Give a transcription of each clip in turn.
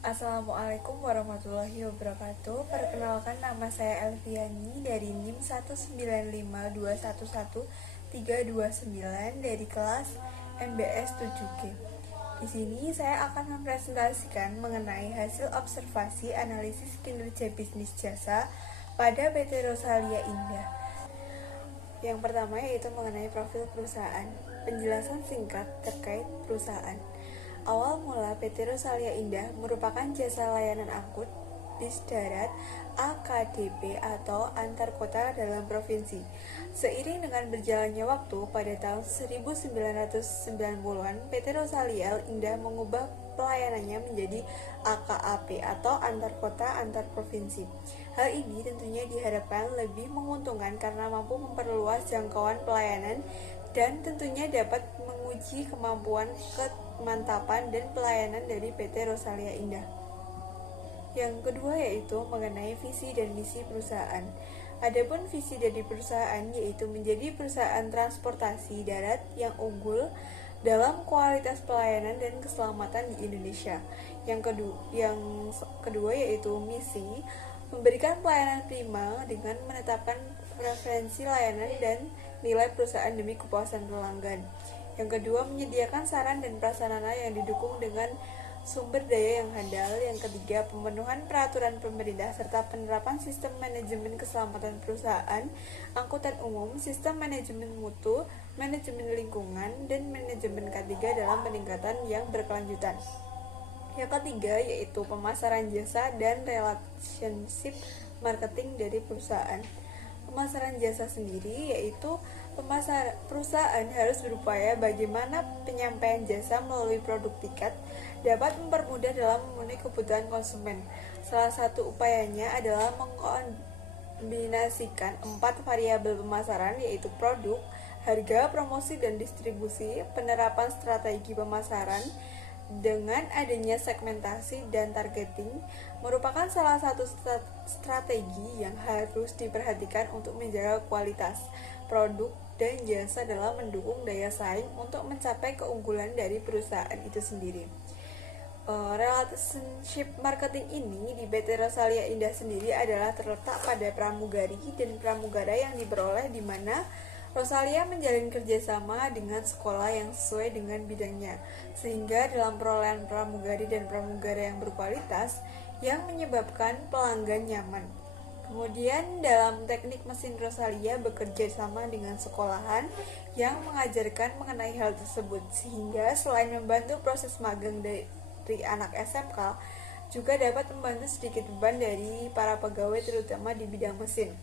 Assalamualaikum warahmatullahi wabarakatuh. Perkenalkan, nama saya Elviani dari NIM 195211329 dari kelas MBS 7G. Di sini saya akan mempresentasikan mengenai hasil observasi analisis kinerja bisnis jasa pada PT Rosalia Indah. Yang pertama yaitu mengenai profil perusahaan. Penjelasan singkat terkait perusahaan. Awal mula PT Rosalia Indah merupakan jasa layanan angkut bis darat AKDP atau antar kota dalam provinsi. Seiring dengan berjalannya waktu, pada tahun 1990-an PT Rosalia Indah mengubah pelayanannya menjadi AKAP atau antar kota antar provinsi. Hal ini tentunya diharapkan lebih menguntungkan karena mampu memperluas jangkauan pelayanan dan tentunya dapat menguji kemampuan kemantapan dan pelayanan dari PT Rosalia Indah. Yang kedua yaitu mengenai visi dan misi perusahaan. Adapun visi dari perusahaan yaitu menjadi perusahaan transportasi darat yang unggul dalam kualitas pelayanan dan keselamatan di Indonesia. Yang kedua yaitu misi, memberikan pelayanan prima dengan menetapkan preferensi layanan dan nilai perusahaan demi kepuasan pelanggan. Yang kedua, menyediakan saran dan prasarana yang didukung dengan sumber daya yang handal. Yang ketiga, pemenuhan peraturan pemerintah serta penerapan sistem manajemen keselamatan perusahaan, angkutan umum, sistem manajemen mutu, manajemen lingkungan, dan manajemen K3 dalam peningkatan yang berkelanjutan. Yang ketiga yaitu pemasaran jasa dan relationship marketing dari perusahaan. Pemasaran jasa sendiri yaitu perusahaan harus berupaya bagaimana penyampaian jasa melalui produk tiket dapat mempermudah dalam memenuhi kebutuhan konsumen. Salah satu upayanya adalah mengkombinasikan 4 variabel pemasaran yaitu produk, harga, promosi, dan distribusi. Penerapan strategi pemasaran dengan adanya segmentasi dan targeting merupakan salah satu strategi yang harus diperhatikan untuk menjaga kualitas produk dan jasa dalam mendukung daya saing untuk mencapai keunggulan dari perusahaan itu sendiri. Relationship marketing ini di PT Rosalia Indah sendiri adalah terletak pada pramugari dan pramugara yang diperoleh di mana Rosalia menjalin kerjasama dengan sekolah yang sesuai dengan bidangnya, sehingga dalam perolehan pramugari dan pramugara yang berkualitas yang menyebabkan pelanggan nyaman. Kemudian dalam teknik mesin Rosalia bekerja sama dengan sekolahan yang mengajarkan mengenai hal tersebut, sehingga selain membantu proses magang dari anak SMK, juga dapat membantu sedikit beban dari para pegawai terutama di bidang mesin.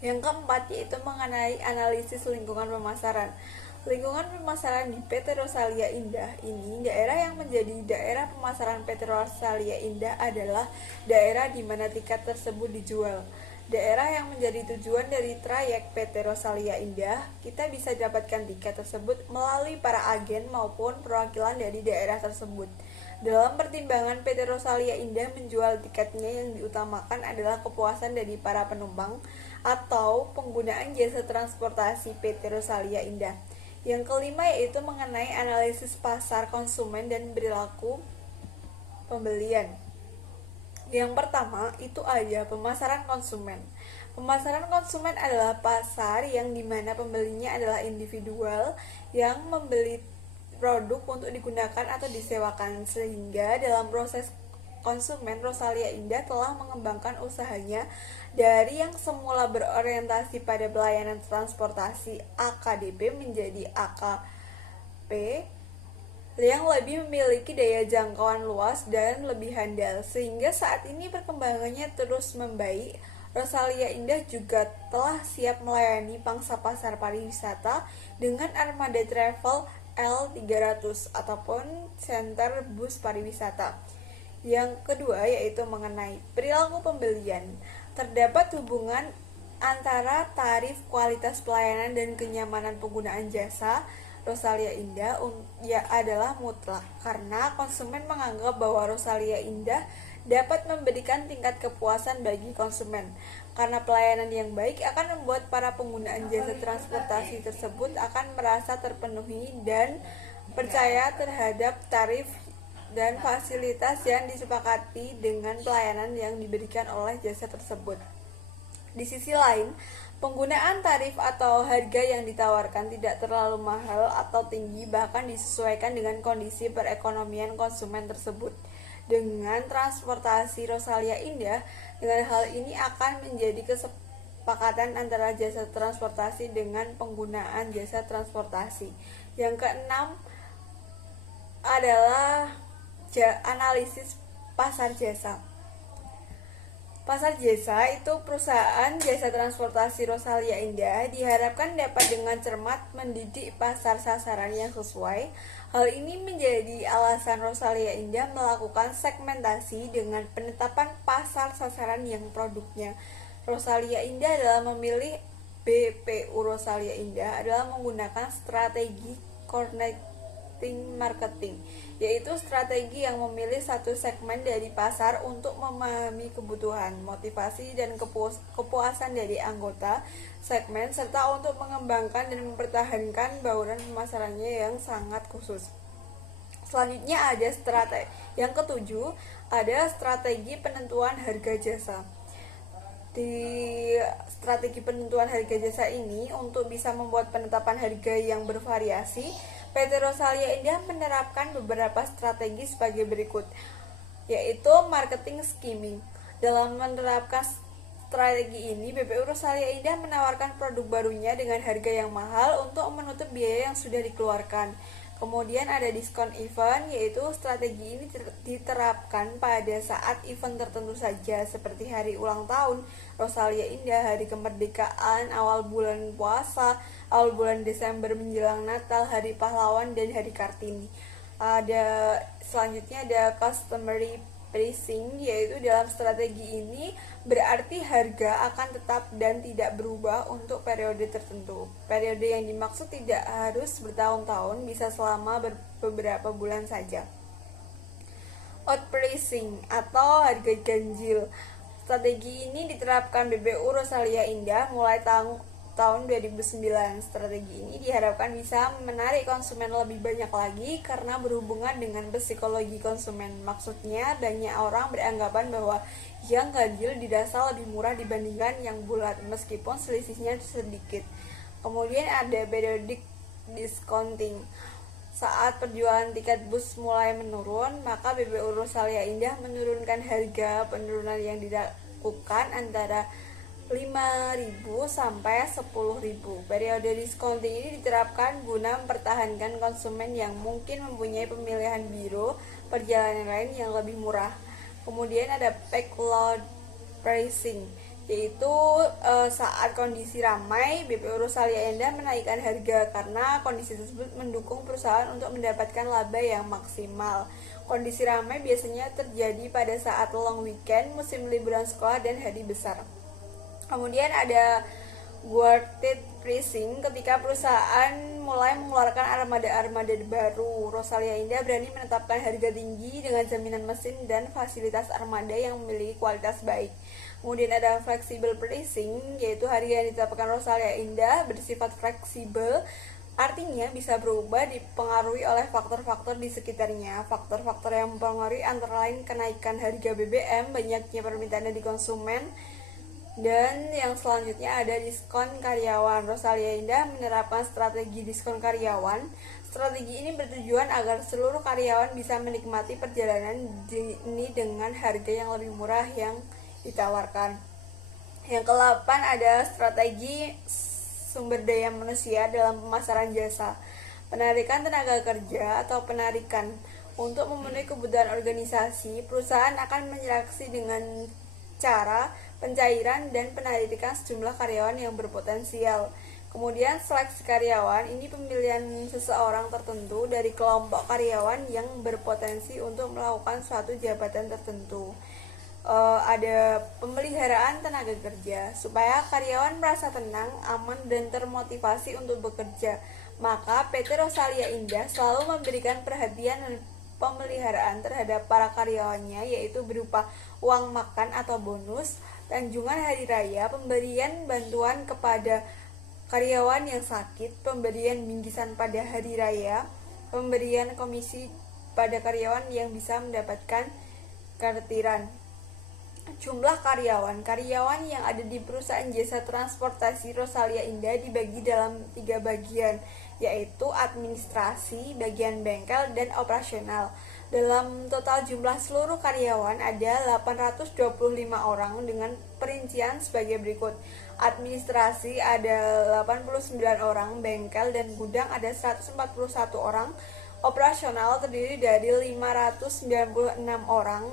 Yang keempat yaitu mengenai analisis lingkungan pemasaran. Lingkungan pemasaran di PT Rosalia Indah ini, daerah yang menjadi daerah pemasaran PT Rosalia Indah adalah daerah di mana tiket tersebut dijual. Daerah yang menjadi tujuan dari trayek PT Rosalia Indah, kita bisa dapatkan tiket tersebut melalui para agen maupun perwakilan dari daerah tersebut. Dalam pertimbangan PT Rosalia Indah menjual tiketnya, yang diutamakan adalah kepuasan dari para penumpang atau penggunaan jasa transportasi PT Rosalia Indah. Yang kelima yaitu mengenai analisis pasar konsumen dan perilaku pembelian. Yang pertama itu ada pemasaran konsumen. Pemasaran konsumen adalah pasar yang dimana pembelinya adalah individual yang membeli produk untuk digunakan atau disewakan, sehingga dalam proses konsumen Rosalia Indah telah mengembangkan usahanya dari yang semula berorientasi pada pelayanan transportasi AKDP menjadi AKP yang lebih memiliki daya jangkauan luas dan lebih handal, sehingga saat ini perkembangannya terus membaik. Rosalia Indah juga telah siap melayani pangsa pasar pariwisata dengan armada travel L300 ataupun center bus pariwisata. Yang kedua yaitu mengenai perilaku pembelian. Terdapat hubungan antara tarif, kualitas pelayanan, dan kenyamanan penggunaan jasa Rosalia Indah adalah mutlak, karena konsumen menganggap bahwa Rosalia Indah dapat memberikan tingkat kepuasan bagi konsumen. Karena pelayanan yang baik akan membuat para penggunaan jasa transportasi tersebut akan merasa terpenuhi dan percaya terhadap tarif dan fasilitas yang disepakati dengan pelayanan yang diberikan oleh jasa tersebut. Di sisi lain, penggunaan tarif atau harga yang ditawarkan tidak terlalu mahal atau tinggi, bahkan disesuaikan dengan kondisi perekonomian konsumen tersebut. Dengan transportasi Rosalia Indah, dengan hal ini akan menjadi kesepakatan antara jasa transportasi dengan penggunaan jasa transportasi. Yang keenam adalah analisis pasar jasa. Pasar jasa itu perusahaan jasa transportasi Rosalia Indah diharapkan dapat dengan cermat mendidik pasar sasaran yang sesuai. Hal ini menjadi alasan Rosalia Indah melakukan segmentasi dengan penetapan pasar sasaran yang produknya. Rosalia Indah adalah memilih BPU Rosalia Indah adalah menggunakan strategi connecting marketing, yaitu strategi yang memilih satu segmen dari pasar untuk memahami kebutuhan, motivasi, dan kepuasan dari anggota segmen, serta untuk mengembangkan dan mempertahankan bauran pemasarannya yang sangat khusus. Selanjutnya ada yang ketujuh, ada strategi penentuan harga jasa. Di strategi penentuan harga jasa ini, untuk bisa membuat penetapan harga yang bervariasi, PT Rosalia Indah menerapkan beberapa strategi sebagai berikut, yaitu marketing skimming. Dalam menerapkan strategi ini, BPU Rosalia Indah menawarkan produk barunya dengan harga yang mahal untuk menutup biaya yang sudah dikeluarkan. Kemudian ada diskon event, yaitu strategi ini diterapkan pada saat event tertentu saja, seperti hari ulang tahun Rosalia Indah, hari kemerdekaan, awal bulan puasa, awal bulan Desember menjelang Natal, hari pahlawan, dan hari Kartini. Selanjutnya ada customary pricing, yaitu dalam strategi ini berarti harga akan tetap dan tidak berubah untuk periode tertentu. Periode yang dimaksud tidak harus bertahun-tahun, bisa selama beberapa bulan saja. Outpricing atau harga ganjil. Strategi ini diterapkan BPU Rosalia Indah mulai tahun 2009. Strategi ini diharapkan bisa menarik konsumen lebih banyak lagi karena berhubungan dengan psikologi konsumen. Maksudnya, banyak orang beranggapan bahwa yang ganjil dirasa lebih murah dibandingkan yang bulat, meskipun selisihnya sedikit. Kemudian ada periodic discounting. Saat penjualan tiket bus mulai menurun, maka BPU Rosalia Indah menurunkan harga. Penurunan yang dilakukan antara 5.000 sampai 10.000. Periode discounting ini diterapkan guna mempertahankan konsumen yang mungkin mempunyai pemilihan biro perjalanan lain yang lebih murah. Kemudian ada backload pricing, yaitu saat kondisi ramai, BPU Rosalia Indah menaikkan harga karena kondisi tersebut mendukung perusahaan untuk mendapatkan laba yang maksimal. Kondisi ramai biasanya terjadi pada saat long weekend, musim liburan sekolah, dan hari besar. Kemudian ada guarded pricing, ketika perusahaan mulai mengeluarkan armada-armada baru. Rosalia Indah berani menetapkan harga tinggi dengan jaminan mesin dan fasilitas armada yang memiliki kualitas baik. Kemudian ada flexible pricing, yaitu harga yang ditetapkan Rosalia Indah bersifat fleksibel, artinya bisa berubah dipengaruhi oleh faktor-faktor di sekitarnya. Faktor-faktor yang mempengaruhi antara lain kenaikan harga BBM, banyaknya permintaan dari konsumen, dan yang selanjutnya ada diskon karyawan. Rosalia Indah menerapkan strategi diskon karyawan. Strategi ini bertujuan agar seluruh karyawan bisa menikmati perjalanan ini dengan harga yang lebih murah yang ditawarkan. Yang ke-8 ada strategi sumber daya manusia dalam pemasaran jasa. Penarikan tenaga kerja atau penarikan. Untuk memenuhi kebutuhan organisasi, perusahaan akan menyeleksi dengan cara pencairan dan penarikan sejumlah karyawan yang berpotensial. Kemudian seleksi karyawan, ini pemilihan seseorang tertentu dari kelompok karyawan yang berpotensi untuk melakukan suatu jabatan tertentu. Ada pemeliharaan tenaga kerja, supaya karyawan merasa tenang, aman, dan termotivasi untuk bekerja. Maka PT Rosalia Indah selalu memberikan perhatian dan pemeliharaan terhadap para karyawannya, yaitu berupa uang makan atau bonus, kunjungan hari raya, pemberian bantuan kepada karyawan yang sakit, pemberian bingkisan pada hari raya, pemberian komisi pada karyawan yang bisa mendapatkan kartiran. Jumlah karyawan yang ada di perusahaan jasa transportasi Rosalia Indah dibagi dalam 3 bagian, yaitu administrasi, bagian bengkel, dan operasional. Dalam total jumlah seluruh karyawan ada 825 orang dengan perincian sebagai berikut. Administrasi ada 89 orang, bengkel dan gudang ada 141 orang, operasional terdiri dari 596 orang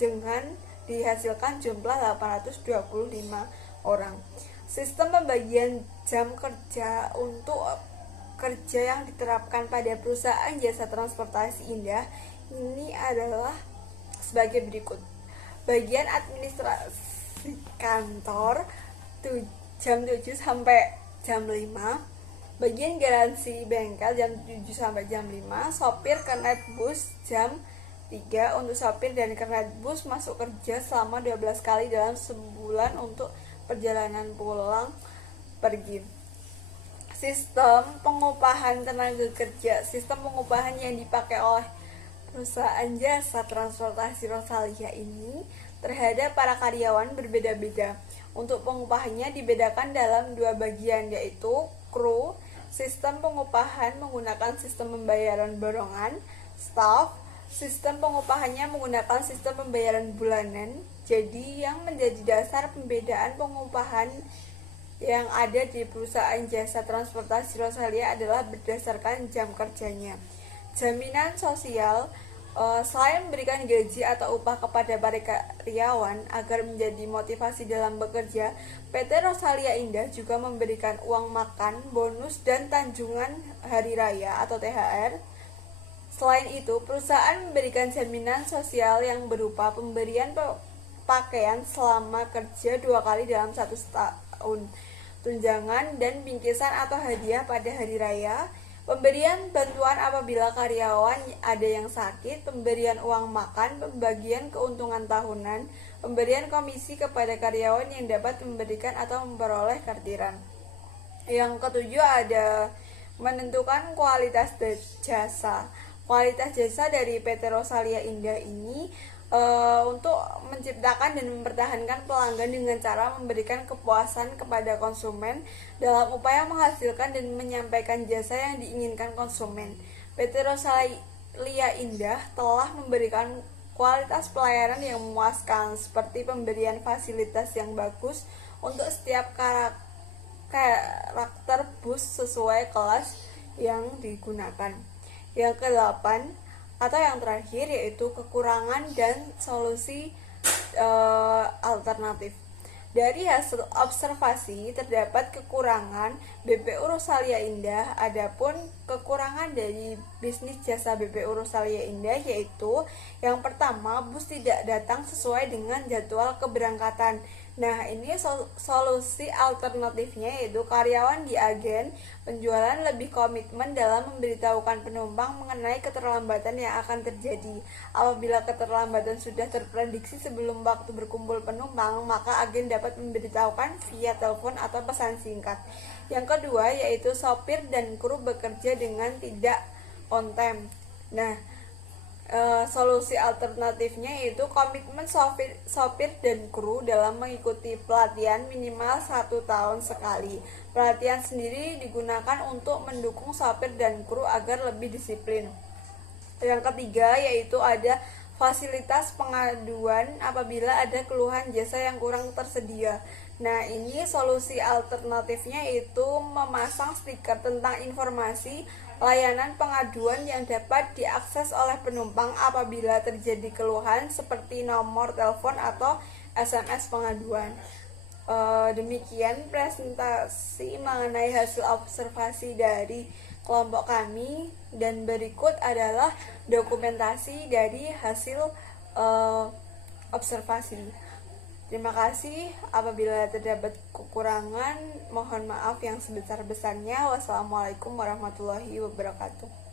dengan dihasilkan jumlah 825 orang. Sistem pembagian jam kerja untuk kerja yang diterapkan pada perusahaan jasa transportasi Indah ini adalah sebagai berikut. Bagian administrasi kantor jam 7 sampai jam 5, bagian garansi bengkel jam 7 sampai jam 5, sopir kernet bus jam 3. Untuk sopir dan kernet bus masuk kerja selama 12 kali dalam sebulan untuk perjalanan pulang pergi. Sistem pengupahan tenaga kerja. Sistem pengupahan yang dipakai oleh perusahaan jasa transportasi Rosalia ini terhadap para karyawan berbeda-beda. Untuk pengupahannya dibedakan dalam 2 bagian, yaitu kru. Sistem pengupahan menggunakan sistem pembayaran borongan. Staff. Sistem pengupahannya menggunakan sistem pembayaran bulanan. Jadi yang menjadi dasar pembedaan pengupahan yang ada di perusahaan jasa transportasi Rosalia adalah berdasarkan jam kerjanya. Jaminan sosial, selain memberikan gaji atau upah kepada para karyawan agar menjadi motivasi dalam bekerja, PT Rosalia Indah juga memberikan uang makan, bonus, dan tunjangan hari raya atau THR. Selain itu, perusahaan memberikan jaminan sosial yang berupa pemberian pakaian selama kerja 2 kali dalam 1 tahun, tunjangan dan bingkisan atau hadiah pada hari raya, pemberian bantuan apabila karyawan ada yang sakit, pemberian uang makan, pembagian keuntungan tahunan, pemberian komisi kepada karyawan yang dapat memberikan atau memperoleh kartiran. Yang ketujuh ada menentukan kualitas jasa. Kualitas jasa dari PT Rosalia Indah ini untuk menciptakan dan mempertahankan pelanggan dengan cara memberikan kepuasan kepada konsumen dalam upaya menghasilkan dan menyampaikan jasa yang diinginkan konsumen. PT Rosalia Indah telah memberikan kualitas pelayanan yang memuaskan seperti pemberian fasilitas yang bagus untuk setiap karakter bus sesuai kelas yang digunakan. Yang ke-8 atau yang terakhir yaitu kekurangan dan solusi alternatif. Dari hasil observasi terdapat kekurangan BPU Rosalia Indah. Adapun kekurangan dari bisnis jasa BPU Rosalia Indah yaitu yang pertama, bus tidak datang sesuai dengan jadwal keberangkatan. Nah, ini solusi alternatifnya yaitu karyawan di agen penjualan lebih komitmen dalam memberitahukan penumpang mengenai keterlambatan yang akan terjadi. Apabila keterlambatan sudah terprediksi sebelum waktu berkumpul penumpang, maka agen dapat memberitahukan via telepon atau pesan singkat. Yang kedua yaitu sopir dan kru bekerja dengan tidak on time. Nah, solusi alternatifnya yaitu komitmen sopir dan kru dalam mengikuti pelatihan minimal 1 tahun sekali. Pelatihan sendiri digunakan untuk mendukung sopir dan kru agar lebih disiplin. Yang ketiga yaitu ada fasilitas pengaduan apabila ada keluhan jasa yang kurang tersedia. Nah, ini solusi alternatifnya yaitu memasang stiker tentang informasi layanan pengaduan yang dapat diakses oleh penumpang apabila terjadi keluhan seperti nomor telepon atau SMS pengaduan. Demikian presentasi mengenai hasil observasi dari kelompok kami, dan berikut adalah dokumentasi dari hasil observasi. Terima kasih. Apabila terdapat kekurangan, mohon maaf yang sebesar-besarnya. Wassalamualaikum warahmatullahi wabarakatuh.